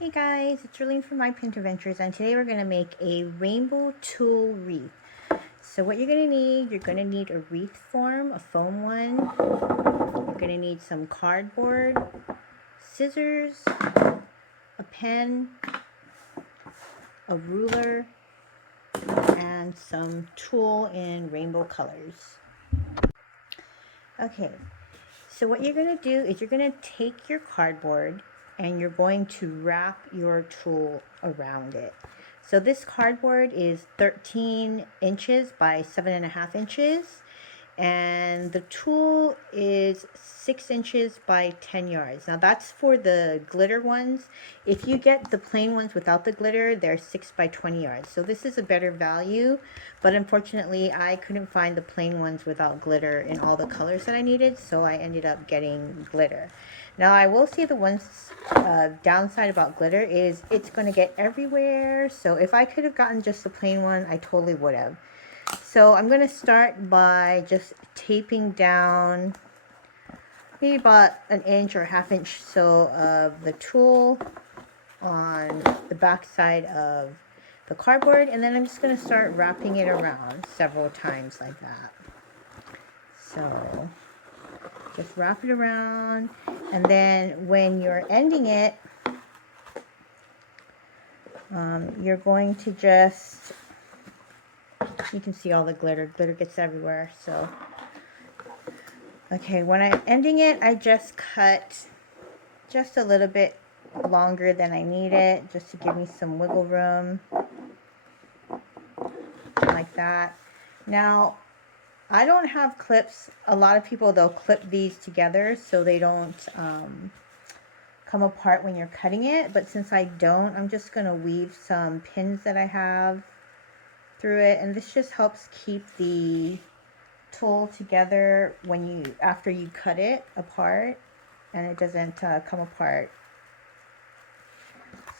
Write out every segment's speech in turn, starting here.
Hey guys, it's Relean from My Paint Adventures, and today we're going to make a rainbow tulle wreath. So what you're going to need a wreath form, a foam one. You're going to need some cardboard, scissors, a pen, a ruler, and some tulle in rainbow colors. Okay, so what you're going to do is you're going to take your cardboard and you're going to wrap your tulle around it. So this cardboard is 13 inches by 7.5 inches, and the tulle is 6 inches by 10 yards. Now that's for the glitter ones. If you get the plain ones without the glitter, they're 6 by 20 yards. So this is a better value, but unfortunately I couldn't find the plain ones without glitter in all the colors that I needed, so I ended up getting glitter. Now I will say the one's downside about glitter is it's going to get everywhere, so if I could have gotten just the plain one, I totally would have. So I'm going to start by just taping down maybe about an inch or a half inch so of the tulle on the back side of the cardboard, and then I'm just going to start wrapping it around several times like that. So just wrap it around, and then when you're ending it, you're going to just, you can see all the glitter gets everywhere. So okay, when I'm ending it, I just cut just a little bit longer than I need it, just to give me some wiggle room, like that. Now, I don't have clips. A lot of people, they'll clip these together so they don't come apart when you're cutting it, but since I don't, I'm just going to weave some pins that I have through it, and this just helps keep the tulle together after you cut it apart, and it doesn't come apart.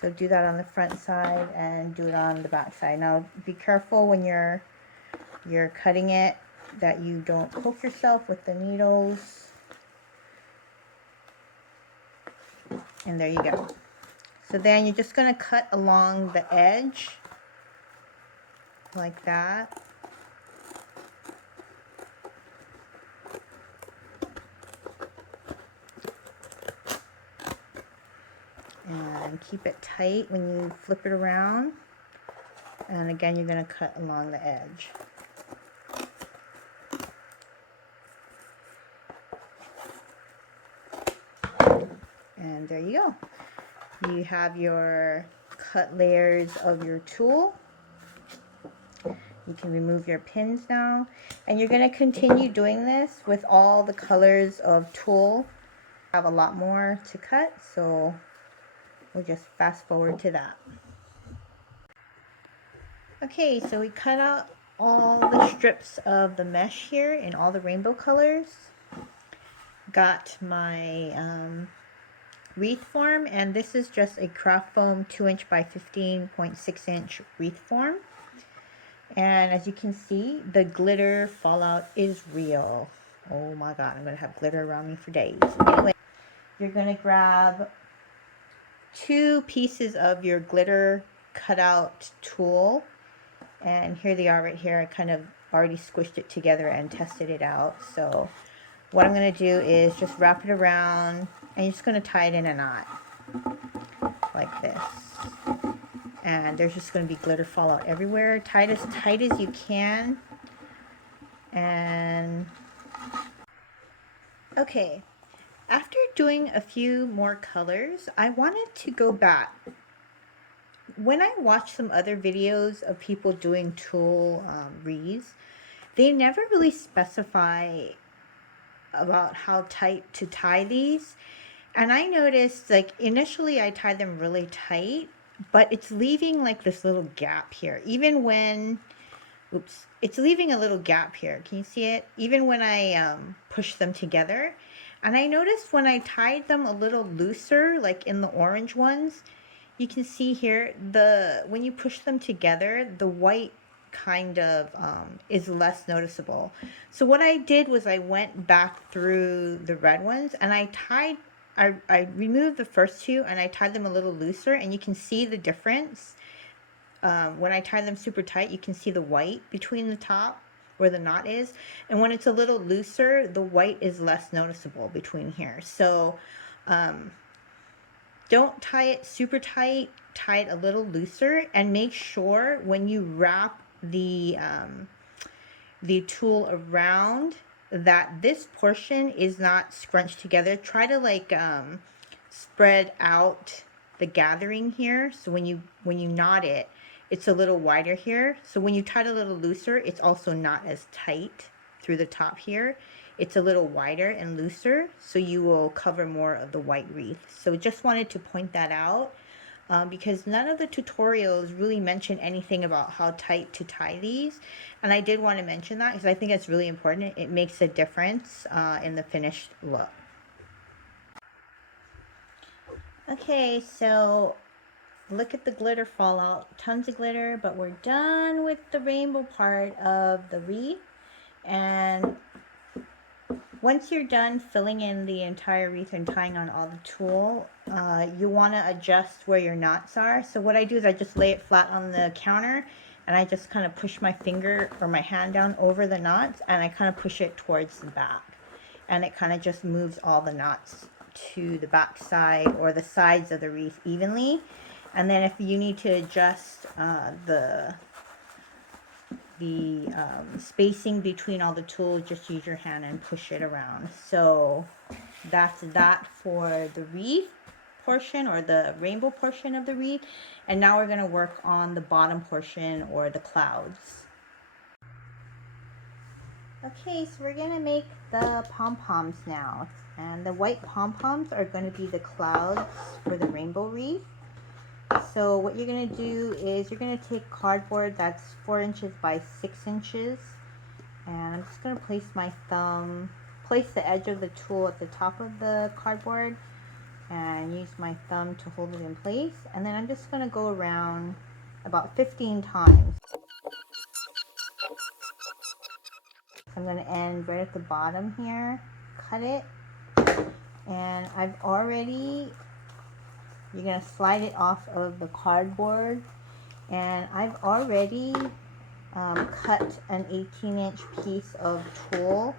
So do that on the front side and do it on the back side. Now be careful when you're cutting it that you don't poke yourself with the needles. And there you go. So then you're just going to cut along the edge like that. And keep it tight when you flip it around. And again, you're going to cut along the edge. And there you go. You have your cut layers of your tulle. You can remove your pins now. And you're going to continue doing this with all the colors of tulle. I have a lot more to cut, so we'll just fast forward to that. Okay, so we cut out all the strips of the mesh here in all the rainbow colors. Got my wreath form, and this is just a craft foam 2-inch by 15.6-inch wreath form. And as you can see, the glitter fallout is real. Oh my god, I'm going to have glitter around me for days. Anyway, you're going to grab 2 pieces of your glitter cutout tulle, and here they are right here. I kind of already squished it together and tested it out. So what I'm going to do is just wrap it around, and you're just going to tie it in a knot like this. And there's just going to be glitter fallout everywhere. Tie it as tight as you can. And okay, after doing a few more colors, I wanted to go back. When I watch some other videos of people doing tulle wreaths, they never really specify about how tight to tie these. And I noticed, like, initially I tied them really tight, but it's leaving like this little gap here. Even when, oops, it's leaving a little gap here. Can you see it? Even when I push them together. And I noticed when I tied them a little looser, like in the orange ones, you can see here, when you push them together, the white kind of is less noticeable. So what I did was I went back through the red ones, and I I removed the first two and I tied them a little looser, and you can see the difference. When I tie them super tight, you can see the white between the top where the knot is, and when it's a little looser, the white is less noticeable between here. So don't tie it super tight, tie it a little looser, and make sure when you wrap the tool around that this portion is not scrunched together. Try to like spread out the gathering here, so when you knot it, it's a little wider here. So when you tie it a little looser, it's also not as tight through the top here. It's a little wider and looser, so you will cover more of the white wreath. So just wanted to point that out because none of the tutorials really mention anything about how tight to tie these. And I did want to mention that because I think it's really important. It makes a difference in the finished look. Okay, so look at the glitter fallout. Tons of glitter, but we're done with the rainbow part of the wreath. And once you're done filling in the entire wreath and tying on all the tulle, you want to adjust where your knots are. So what I do is I just lay it flat on the counter, and I just kind of push my finger or my hand down over the knots, and I kind of push it towards the back. And it kind of just moves all the knots to the back side or the sides of the wreath evenly. And then if you need to adjust the spacing between all the tools, just use your hand and push it around. So that's that for the wreath portion, or the rainbow portion of the wreath. And now we're going to work on the bottom portion, or the clouds. Okay, so we're going to make the pom-poms now, and the white pom-poms are going to be the clouds for the rainbow wreath. So what you're going to do is you're going to take cardboard that's 4 inches by 6 inches, and I'm just going to place my thumb, place the edge of the tool at the top of the cardboard, and use my thumb to hold it in place. And then I'm just going to go around about 15 times. I'm going to end right at the bottom here, cut it, and I've already, you're going to slide it off of the cardboard, and I've already cut an 18-inch piece of tulle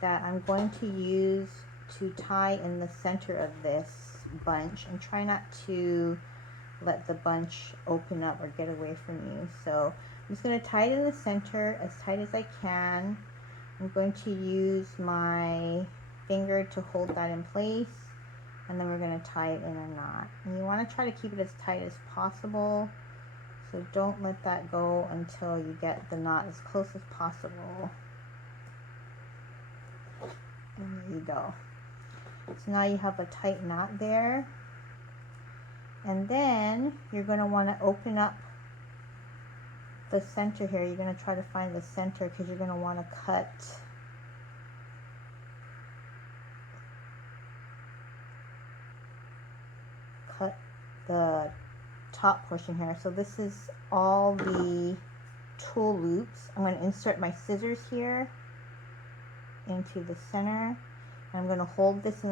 that I'm going to use to tie in the center of this bunch, and try not to let the bunch open up or get away from you. So I'm just going to tie it in the center as tight as I can. I'm going to use my finger to hold that in place, and then we're going to tie it in a knot. And you want to try to keep it as tight as possible, so don't let that go until you get the knot as close as possible. And there you go. So now you have a tight knot there. And then you're going to want to open up the center here. You're going to try to find the center, because you're going to want to cut the top portion here. So this is all the tulle loops. I'm going to insert my scissors here into the center. I'm going to hold this in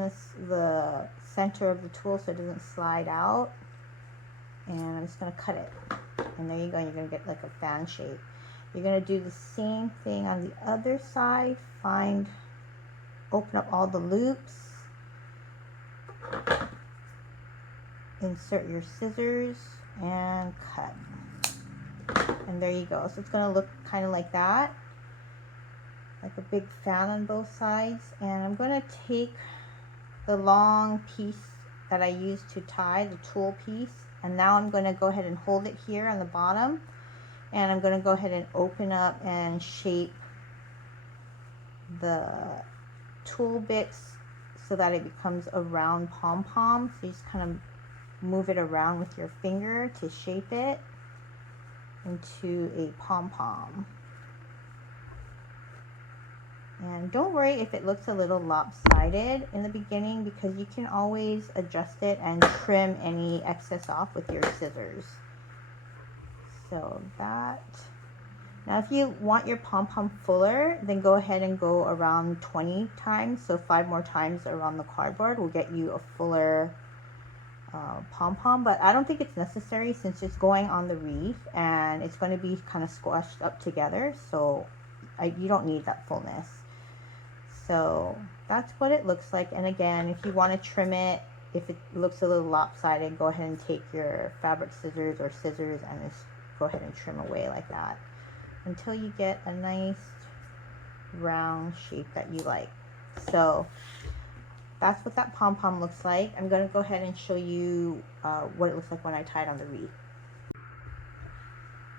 the center of the tulle so it doesn't slide out. And I'm just going to cut it. And there you go. You're going to get like a fan shape. You're going to do the same thing on the other side. Open up all the loops. Insert your scissors and cut. And there you go. So it's going to look kind of like that, like a big fan on both sides. And I'm going to take the long piece that I used to tie, the tulle piece, and now I'm going to go ahead and hold it here on the bottom, and I'm going to go ahead and open up and shape the tulle bits so that it becomes a round pom-pom. So you just kind of move it around with your finger to shape it into a pom-pom. And don't worry if it looks a little lopsided in the beginning, because you can always adjust it and trim any excess off with your scissors. So that Now if you want your pom-pom fuller, then go ahead and go around 20 times. So 5 more times around the cardboard will get you a fuller pom-pom, but I don't think it's necessary since it's going on the wreath and it's going to be kind of squashed up together, so you don't need that fullness. So that's what it looks like. And again, if you want to trim it, if it looks a little lopsided, go ahead and take your fabric scissors or scissors and just go ahead and trim away like that until you get a nice round shape that you like. So that's what that pom-pom looks like. I'm going to go ahead and show you what it looks like when I tie it on the wreath.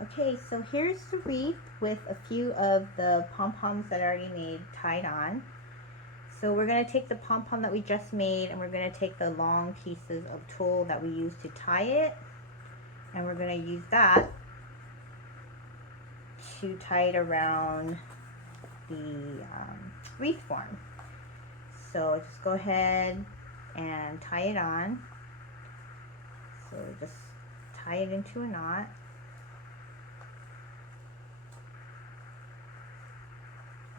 Okay, so here's the wreath with a few of the pom-poms that I already made tied on. So we're going to take the pom-pom that we just made and we're going to take the long pieces of tulle that we used to tie it, and we're going to use that to tie it around the wreath form. So just go ahead and tie it on. So just tie it into a knot.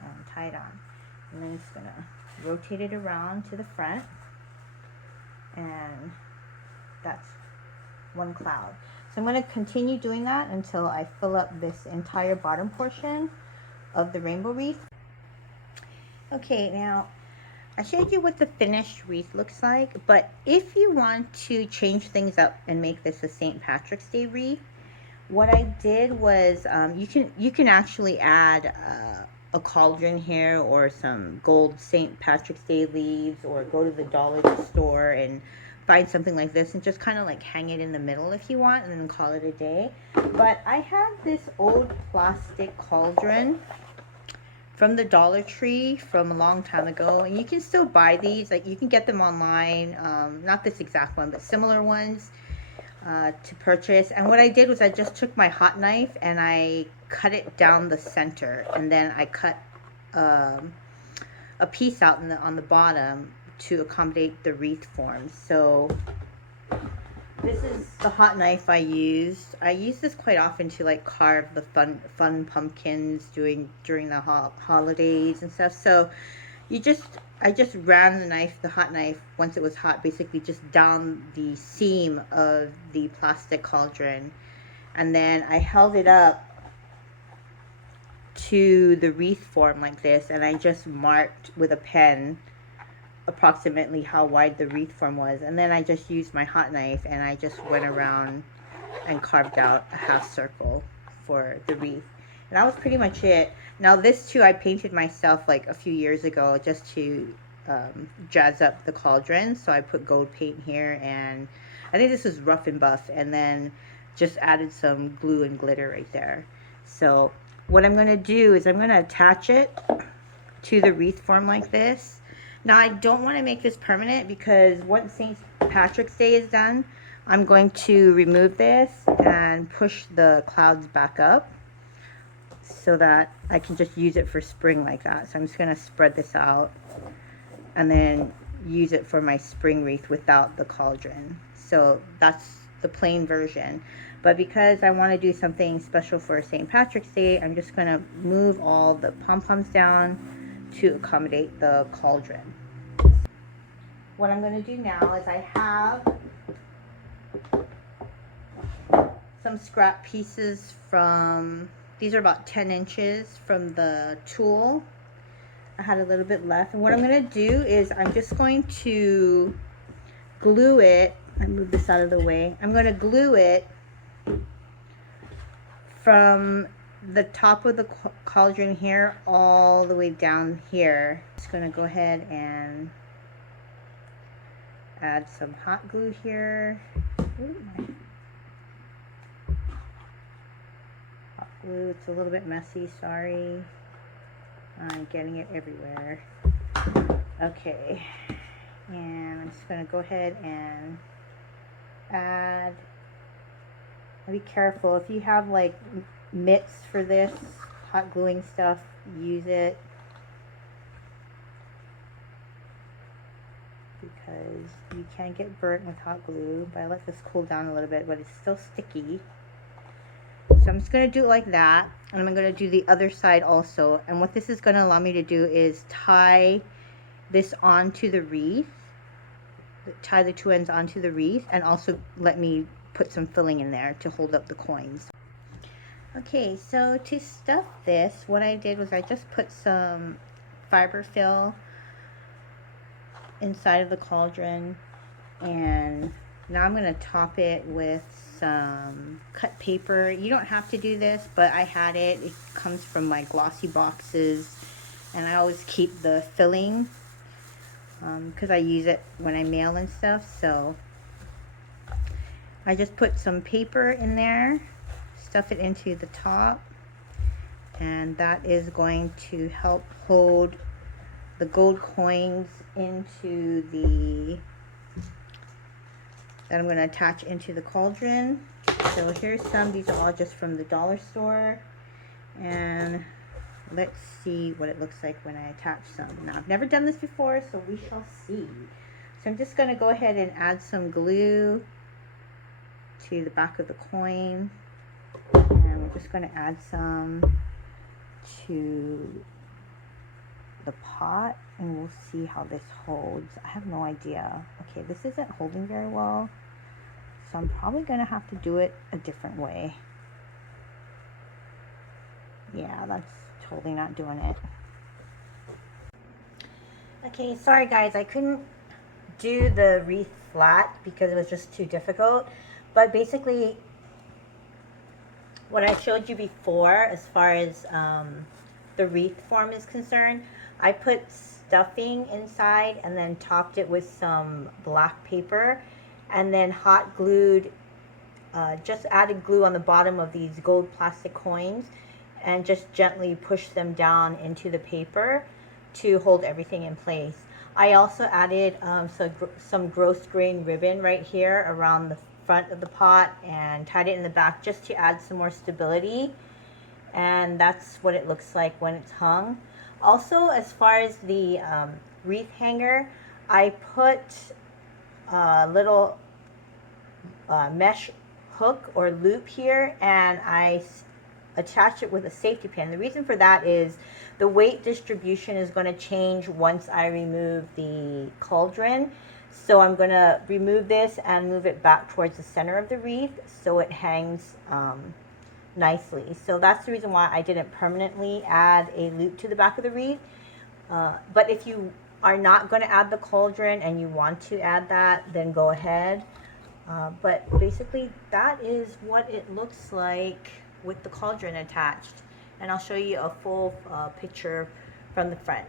And tie it on. And then it's gonna rotate it around to the front. And that's one cloud. So I'm gonna continue doing that until I fill up this entire bottom portion of the rainbow wreath. Okay, now I showed you what the finished wreath looks like, but if you want to change things up and make this a St. Patrick's Day wreath, what I did was you can actually add a cauldron here or some gold St. Patrick's Day leaves, or go to the dollar store and find something like this and just kind of like hang it in the middle if you want and then call it a day. But I have this old plastic cauldron from the Dollar Tree from a long time ago, and you can still buy these. Like, you can get them online, not this exact one but similar ones to purchase. And what I did was I just took my hot knife and I cut it down the center, and then I cut a piece out on the bottom to accommodate the wreath form. So this is the hot knife I used. I use this quite often to like carve the fun pumpkins during the holidays and stuff. So I just ran the hot knife, once it was hot, basically just down the seam of the plastic cauldron, and then I held it up to the wreath form like this, and I just marked with a pen approximately how wide the wreath form was, and then I just used my hot knife and I just went around and carved out a half circle for the wreath. And that was pretty much it. Now this too I painted myself like a few years ago just to jazz up the cauldron. So I put gold paint here, and I think this is Rough and Buff, and then just added some glue and glitter right there. So what I'm going to do is I'm going to attach it to the wreath form like this. Now I don't want to make this permanent because once St. Patrick's Day is done, I'm going to remove this and push the clouds back up so that I can just use it for spring like that. So I'm just going to spread this out and then use it for my spring wreath without the cauldron. So that's the plain version. But because I want to do something special for St. Patrick's Day, I'm just going to move all the pom-poms down to accommodate the cauldron. What I'm going to do now is I have some scrap pieces from, these are about 10 inches from the tulle. I had a little bit left, and what I'm going to do is I'm just going to glue it. I move this out of the way. I'm going to glue it from the top of the cauldron here all the way down here. Just going to go ahead and add some hot glue here. Hot glue, it's a little bit messy, sorry. I'm getting it everywhere. Okay, and I'm just going to go ahead and add. Be careful, if you have like mitts for this hot gluing stuff, use it, because you can get burnt with hot glue. But I let this cool down a little bit, but it's still sticky. So I'm just going to do it like that, and I'm going to do the other side also. And what this is going to allow me to do is tie this onto the wreath, tie the two ends onto the wreath, and also let me put some filling in there to hold up the coins. Okay, so to stuff this, what I did was I just put some fiber fill inside of the cauldron, and now I'm going to top it with some cut paper. You don't have to do this, but I had it. It comes from my glossy boxes, and I always keep the filling because I use it when I mail and stuff. So I just put some paper in there, stuff it into the top, and that is going to help hold the gold coins into the that I'm going to attach into the cauldron. So here's some. These are all just from the dollar store, and let's see what it looks like when I attach some. Now, I've never done this before, so we shall see. So I'm just going to go ahead and add some glue to the back of the coin, and we're just going to add some to the pot, and we'll see how this holds. I have no idea. Okay, this isn't holding very well, so I'm probably going to have to do it a different way. Yeah, that's totally not doing it. Okay, sorry guys, I couldn't do the wreath flat because it was just too difficult. But basically, what I showed you before as far as the wreath form is concerned, I put stuffing inside and then topped it with some black paper, and then hot glued, just added glue on the bottom of these gold plastic coins and just gently pushed them down into the paper to hold everything in place. I also added some gross grain ribbon right here around the front of the pot and tied it in the back just to add some more stability, and that's what it looks like when it's hung. Also, as far as the wreath hanger, I put a little mesh hook or loop here, and I attach it with a safety pin. The reason for that is the weight distribution is going to change once I remove the cauldron. So I'm going to remove this and move it back towards the center of the wreath so it hangs nicely. So that's the reason why I didn't permanently add a loop to the back of the wreath. But if you are not going to add the cauldron and you want to add that, then go ahead. But basically that is what it looks like with the cauldron attached. And I'll show you a full picture from the front.